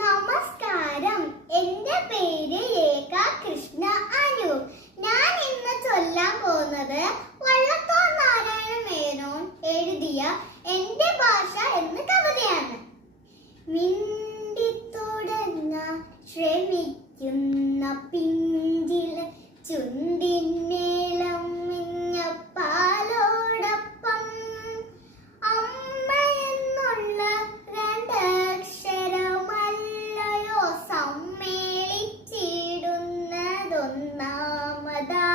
നമസ്കാരം. എൻ്റെ പേര് ഏക കൃഷ്ണ അനു. ഞാൻ ഇന്ന് ചൊല്ലാൻ പോകുന്നത് വള്ളത്തോൾ നാരായണ മേനോൻ എഴുതിയ എൻ്റെ ഭാഷ എന്ന കവിതയാണ്. മിണ്ടിത്തുടങ്ങാൻ ശ്രമിക്കുന്ന പിഞ്ചിൽ ചുണ്ടിനേളം പാലോടൊപ്പം അമ്മ എന്നുള്ള രണ്ടക്ഷരമല്ലയോ സമ്മേളിച്ചിടുന്നതൊന്നാമതാ.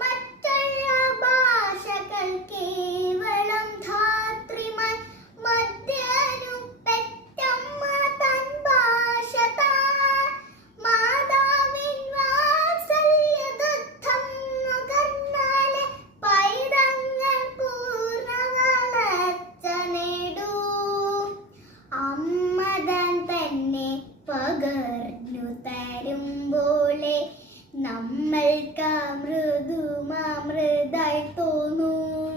മറ്റുള്ള ഭാഷകൾ കേവലം ധാത്രിമാർ മധ്യനു പെറ്റമ്മ തൻ ഭാഷ താൻ. മാതാവിൻ വാത്സല്യദുഗ്ധം നുകർന്നാലേ പൈതങ്ങൾ പൂർണ്ണ വളർച്ച നേടൂ. അമ്മതൻ തന്നെ പകർന്നു തരുമ്പോളെ നമ്മൾക്ക് മൃദുമാമൃതായി തോന്നും.